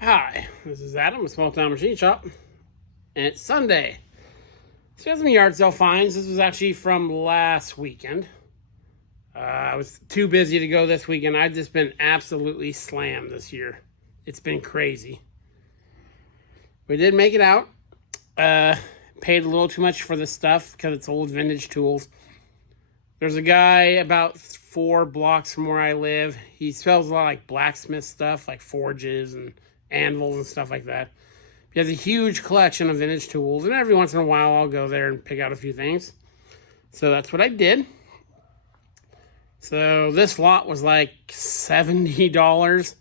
Hi, this is Adam with Small Town Machine Shop, and it's Sunday. So we got some yard sale finds. This was actually from last weekend. I was too busy to go this weekend. I've just been absolutely slammed this year. It's been crazy. We did make it out. Paid a little too much for this stuff because it's old vintage tools. There's a guy about 4 blocks from where I live. He sells a lot of like blacksmith stuff, like forges and anvils and stuff like that. He has a huge collection of vintage tools, and every once in a while I'll go there and pick out a few things. So that's what I did. So this lot was like $70.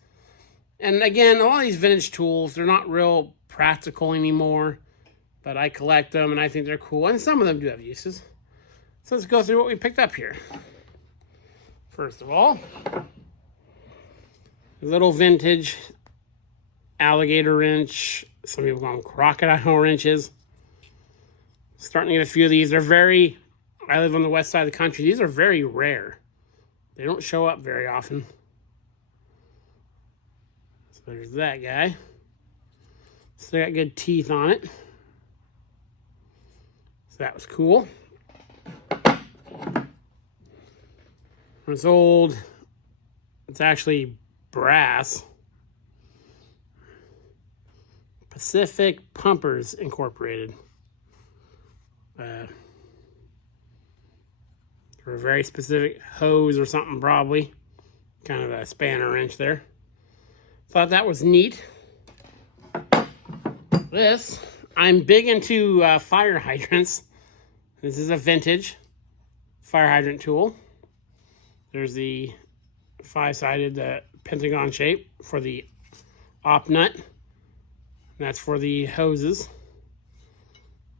And again, a lot of these vintage tools, they're not real practical anymore, but I collect them and I think they're cool, and some of them do have uses. So let's go through what we picked up here. First of all, a little vintage alligator wrench. Some people call them crocodile wrenches. Starting to get a few of these. They're very, I live on the west side of the country. These are very rare. They don't show up very often. So there's that guy. Still got good teeth on it. So that was cool. It's old. It's actually brass. Pacific Pumpers Incorporated. For a very specific hose or something, probably. Kind of a spanner wrench there. Thought that was neat. This, I'm big into fire hydrants. This is a vintage fire hydrant tool. There's the 5-sided pentagon shape for the op nut. That's for the hoses.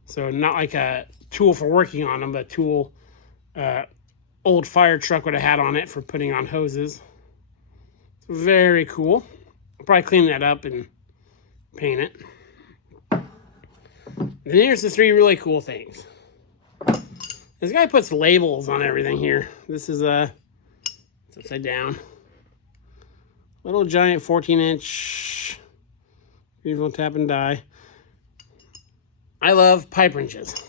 So not like a tool for working on them, but a tool old fire truck would have had on it for putting on hoses. It's very cool. I'll probably clean that up and paint it. And here's the 3 really cool things. This guy puts labels on everything here. This is it's upside down. Little giant 14-inch Greenville tap and die. I love pipe wrenches.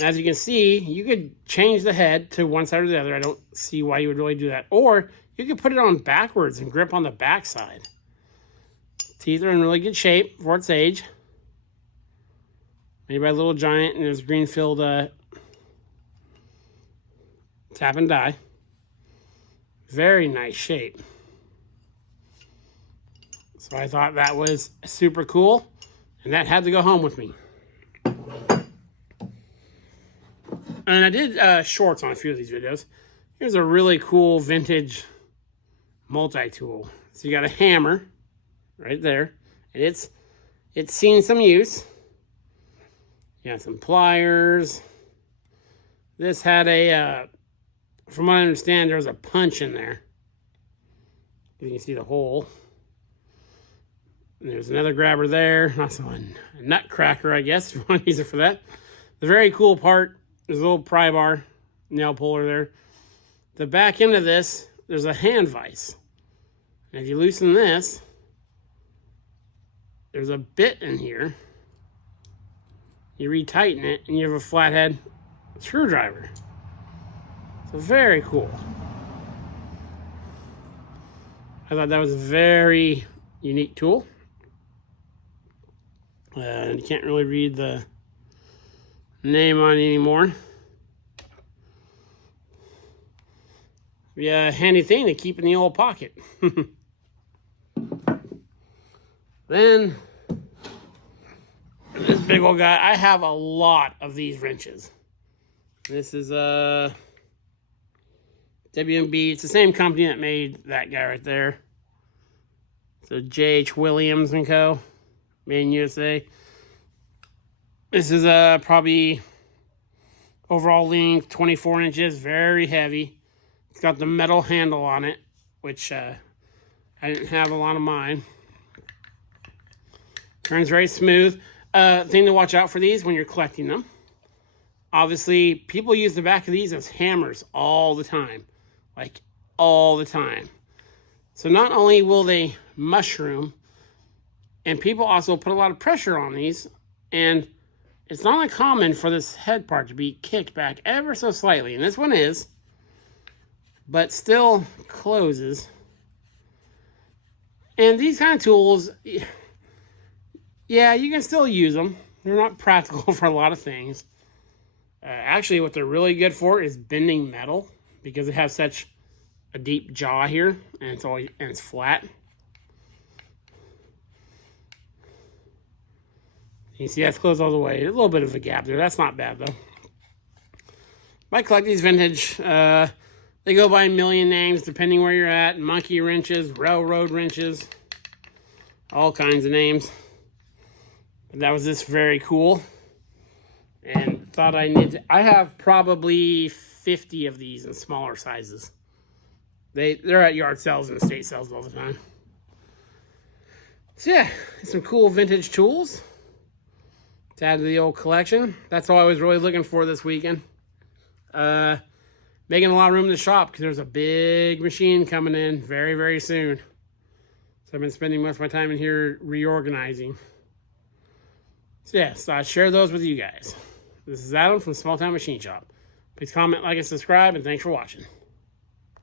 As you can see, you could change the head to one side or the other. I don't see why you would really do that. Or you could put it on backwards and grip on the back side. Teeth are in really good shape for its age. Made by Little Giant, and there's Greenfield tap and die. Very nice shape. So I thought that was super cool, and that had to go home with me. And I did shorts on a few of these videos. Here's a really cool vintage multi-tool. So you got a hammer right there, and it's seen some use. You got some pliers. This had a from what I understand, there was a punch in there. You can see the hole. And there's another grabber there. Also a nutcracker, I guess, if you want to use it for that. The very cool part, there's a little pry bar, nail puller there. The back end of this, there's a hand vise. And if you loosen this, there's a bit in here. You retighten it, and you have a flathead screwdriver. So very cool. I thought that was a very unique tool. And you can't really read the name on it anymore. Be a handy thing to keep in the old pocket. Then, this big old guy. I have a lot of these wrenches. This is WMB. It's the same company that made that guy right there. So J.H. Williams & Co. Made in USA. This is probably overall length 24 inches. Very heavy. It's got the metal handle on it, which I didn't have a lot of mine. Turns very smooth. Thing to watch out for these when you're collecting them. Obviously, people use the back of these as hammers all the time. Like, all the time. So not only will they mushroom, and people also put a lot of pressure on these, and it's not uncommon for this head part to be kicked back ever so slightly, and this one is, but still closes. And these kind of tools, yeah, you can still use them. They're not practical for a lot of things. Actually, what they're really good for is bending metal, because it has such a deep jaw here, and it's flat. You see that's closed all the way. A little bit of a gap there. That's not bad though. I collect these vintage. They go by a million names depending where you're at. Monkey wrenches, railroad wrenches, all kinds of names. But that was just very cool. And thought I have probably 50 of these in smaller sizes. They're at yard sales and estate sales all the time. So yeah, some cool vintage tools to add to the old collection. That's all I was really looking for this weekend. Making a lot of room in the shop because there's a big machine coming in very, very soon. So I've been spending most of my time in here reorganizing. So yeah, so I share those with you guys. This is Adam from Small Town Machine Shop. Please comment, like, and subscribe, and thanks for watching.